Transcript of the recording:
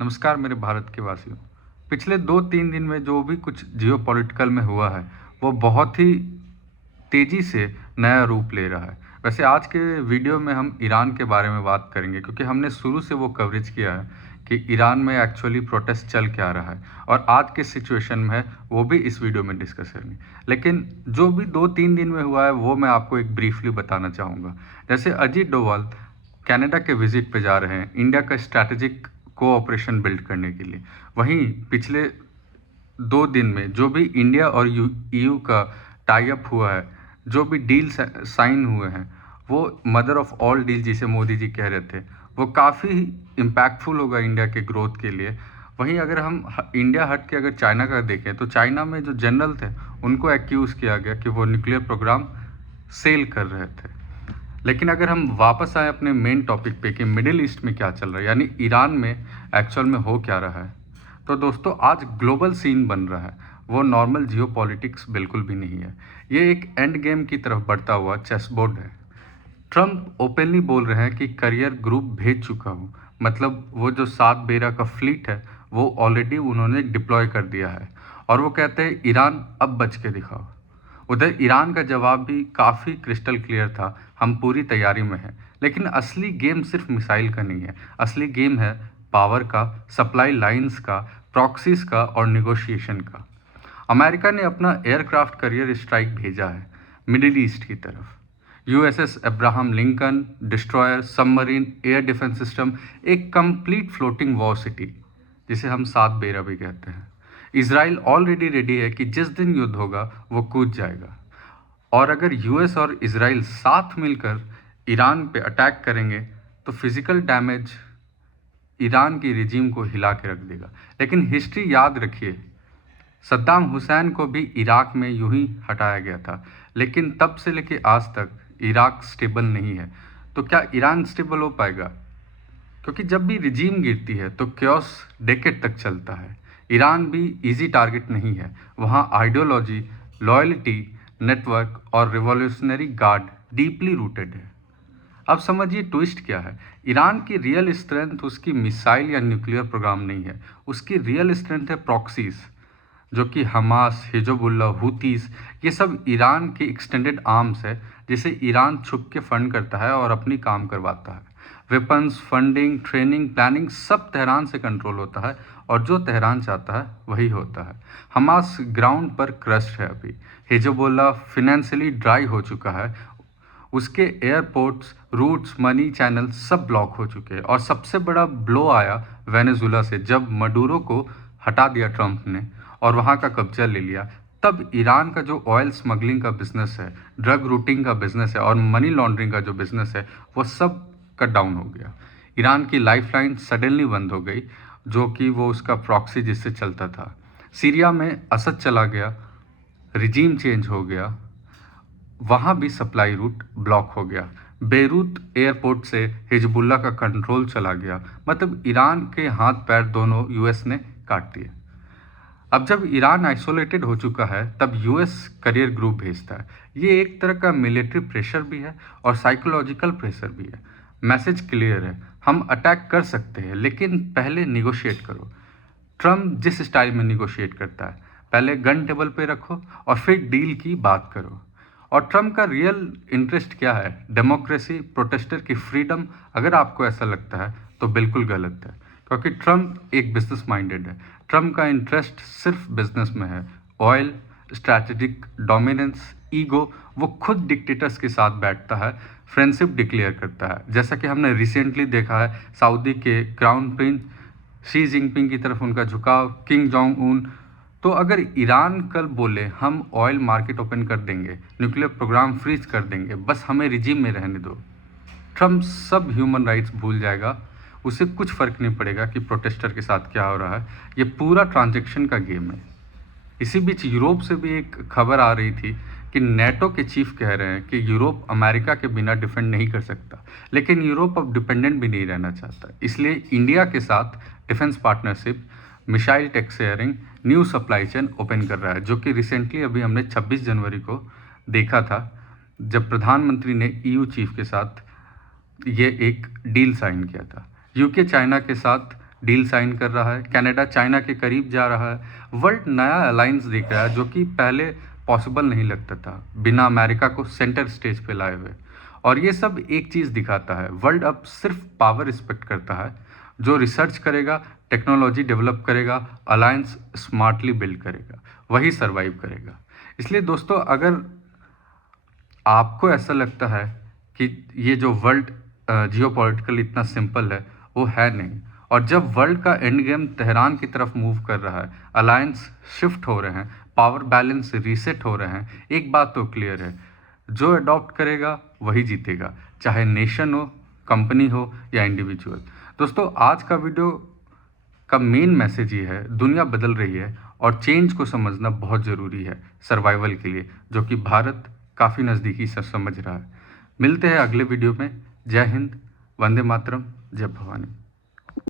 नमस्कार मेरे भारत के वासियों। पिछले 2-3 दिन में जो भी कुछ जियोपॉलिटिकल में हुआ है, वो बहुत ही तेज़ी से नया रूप ले रहा है। वैसे आज के वीडियो में हम ईरान के बारे में बात करेंगे क्योंकि हमने शुरू से वो कवरेज किया है कि ईरान में एक्चुअली प्रोटेस्ट चल क्या रहा है और आज के सिचुएशन में है, वो भी इस वीडियो में डिस्कस करेंगे। लेकिन जो भी 2-3 दिन में हुआ है, वो मैं आपको एक ब्रीफली बताना चाहूँगा। जैसे अजीत डोभाल कनाडा के विजिट पे जा रहे हैं इंडिया का स्ट्रैटेजिक कोऑपरेशन बिल्ड करने के लिए। वहीं पिछले 2 दिन में जो भी इंडिया और ईयू का टाई अप हुआ है, जो भी डील साइन हुए हैं, वो मदर ऑफ ऑल डील जिसे मोदी जी कह रहे थे, वो काफ़ी इम्पैक्टफुल होगा इंडिया के ग्रोथ के लिए। वहीं अगर हम इंडिया हट के अगर चाइना का देखें तो चाइना में जो जनरल थे, उनको एक्यूज़ किया गया कि वो न्यूक्लियर प्रोग्राम सेल कर रहे थे। लेकिन अगर हम वापस आए अपने मेन टॉपिक पे कि मिडिल ईस्ट में क्या चल रहा है, यानी ईरान में एक्चुअल में हो क्या रहा है, तो दोस्तों आज ग्लोबल सीन बन रहा है। वो नॉर्मल जियोपॉलिटिक्स बिल्कुल भी नहीं है। ये एक एंड गेम की तरफ बढ़ता हुआ चेस बोर्ड है। ट्रम्प ओपनली बोल रहे हैं कि करियर ग्रुप भेज चुका हूँ, मतलब वो जो 7 बेरा का फ्लीट है वो ऑलरेडी उन्होंने डिप्लॉय कर दिया है। और वो कहते हैं ईरान अब बच के दिखाओ। उधर ईरान का जवाब भी काफ़ी क्रिस्टल क्लियर था, हम पूरी तैयारी में हैं। लेकिन असली गेम सिर्फ मिसाइल का नहीं है, असली गेम है पावर का, सप्लाई लाइंस का, प्रॉक्सीज का और निगोशिएशन का। अमेरिका ने अपना एयरक्राफ्ट करियर स्ट्राइक भेजा है मिडिल ईस्ट की तरफ। USS Abraham Lincoln, destroyer, submarine, air defence system, एक कंप्लीट फ्लोटिंग वॉर सिटी, जिसे हम 7 बेरा भी कहते हैं। इसराइल ऑलरेडी रेडी है कि जिस दिन युद्ध होगा वो कूद जाएगा। और अगर यूएस और इसराइल साथ मिलकर ईरान पे अटैक करेंगे तो फिजिकल डैमेज ईरान की रिजीम को हिला के रख देगा। लेकिन हिस्ट्री याद रखिए, सद्दाम हुसैन को भी इराक में यूं ही हटाया गया था, लेकिन तब से लेके आज तक इराक स्टेबल नहीं है। तो क्या ईरान स्टेबल हो पाएगा? क्योंकि जब भी रिजीम गिरती है तो क्योस डेकेड तक चलता है। ईरान भी इजी टारगेट नहीं है। वहाँ आइडियोलॉजी, लॉयल्टी, नेटवर्क और रिवॉल्यूशनरी गार्ड डीपली रूटेड है। अब समझिए ट्विस्ट क्या है। ईरान की रियल स्ट्रेंथ उसकी मिसाइल या न्यूक्लियर प्रोग्राम नहीं है, उसकी रियल स्ट्रेंथ है प्रॉक्सीज, जो कि हमास, हिजबुल्लाह, हुतीस, ये सब ईरान की एक्सटेंडेड आर्म्स है, जिसे ईरान छुप के फंड करता है और अपनी काम करवाता है। वेपन्स, फंडिंग, ट्रेनिंग, प्लानिंग सब तेहरान से कंट्रोल होता है और जो तेहरान चाहता है वही होता है। हमास ग्राउंड पर क्रस्ट है अभी। हिजबुल्लाह फिनेंशियली ड्राई हो चुका है, उसके एयरपोर्ट्स, रूट्स, मनी चैनल सब ब्लॉक हो चुके हैं। और सबसे बड़ा ब्लो आया वेनेजुला से, जब मडूरो को हटा दिया ट्रंप ने और वहाँ का कब्जा ले लिया। तब ईरान का जो ऑयल स्मगलिंग का बिजनेस है, ड्रग रूटिंग का बिजनेस है और मनी लॉन्ड्रिंग का जो बिजनेस है, वो सब कट डाउन हो गया। ईरान की लाइफलाइन सडनली बंद हो गई, जो कि वो उसका प्रॉक्सी जिससे चलता था। सीरिया में असद चला गया, रिजीम चेंज हो गया, वहाँ भी सप्लाई रूट ब्लॉक हो गया। बेरूत एयरपोर्ट से हिजबुल्लाह का कंट्रोल चला गया। मतलब ईरान के हाथ पैर दोनों यूएस ने काट दिए। अब जब ईरान आइसोलेटेड हो चुका है, तब यूएस करियर ग्रुप भेजता है। ये एक तरह का मिलिट्री प्रेशर भी है और साइकोलॉजिकल प्रेशर भी है। मैसेज क्लियर है, हम अटैक कर सकते हैं लेकिन पहले निगोशिएट करो। ट्रम्प जिस स्टाइल में निगोशिएट करता है, पहले गन टेबल पे रखो और फिर डील की बात करो। और ट्रम्प का रियल इंटरेस्ट क्या है? डेमोक्रेसी, प्रोटेस्टर की फ्रीडम। अगर आपको ऐसा लगता है तो बिल्कुल गलत है, क्योंकि ट्रम्प एक बिजनेस माइंडेड है। ट्रम्प का इंटरेस्ट सिर्फ बिजनेस में है। Oil, strategic dominance, ego. वो खुद डिक्टेटर्स के साथ बैठता है, फ्रेंडशिप डिक्लेयर करता है, जैसा कि हमने रिसेंटली देखा है सऊदी के क्राउन प्रिंस शी जिनपिंग की तरफ उनका झुकाव, किंग जोंग उन। तो अगर ईरान कल बोले हम ऑयल मार्केट ओपन कर देंगे, न्यूक्लियर प्रोग्राम फ्रीज कर देंगे, बस हमें रिजीम में रहने दो, ट्रम्प सब ह्यूमन राइट्स भूल जाएगा। उसे कुछ फ़र्क नहीं पड़ेगा कि प्रोटेस्टर के साथ क्या हो रहा है। ये पूरा ट्रांजैक्शन का गेम है। इसी बीच यूरोप से भी एक खबर आ रही थी कि नेटो के चीफ कह रहे हैं कि यूरोप अमेरिका के बिना डिफेंड नहीं कर सकता। लेकिन यूरोप अब डिपेंडेंट भी नहीं रहना चाहता, इसलिए इंडिया के साथ defence partnership, missile tech sharing, new supply chain open कर रहा है, जो कि रिसेंटली अभी हमने 26 जनवरी को देखा था, जब प्रधानमंत्री ने ईयू चीफ के साथ ये एक डील साइन किया था। यूके चाइना के साथ डील साइन कर रहा है, कनाडा चाइना के करीब जा रहा है, वर्ल्ड नया अलायंस देख रहा है जो कि पहले पॉसिबल नहीं लगता था, बिना अमेरिका को सेंटर स्टेज पे लाए हुए। और ये सब एक चीज़ दिखाता है, वर्ल्ड अब सिर्फ पावर रिस्पेक्ट करता है। जो रिसर्च करेगा, टेक्नोलॉजी डेवलप करेगा, अलायंस स्मार्टली बिल्ड करेगा, वही सर्वाइव करेगा। इसलिए दोस्तों, अगर आपको ऐसा लगता है कि ये जो वर्ल्ड जियोपॉलिटिकल इतना सिंपल है, वो है नहीं। और जब वर्ल्ड का एंड गेम तेहरान की तरफ मूव कर रहा है, अलायंस शिफ्ट हो रहे हैं, पावर बैलेंस रीसेट हो रहे हैं, एक बात तो क्लियर है, जो अडॉप्ट करेगा वही जीतेगा, चाहे नेशन हो, कंपनी हो या इंडिविजुअल। दोस्तों, आज का वीडियो का मेन मैसेज ये है, दुनिया बदल रही है और चेंज को समझना बहुत ज़रूरी है सर्वाइवल के लिए, जो कि भारत काफ़ी नज़दीकी से समझ रहा है। मिलते हैं अगले वीडियो में। जय हिंद, वंदे मातरम, जय भवानी।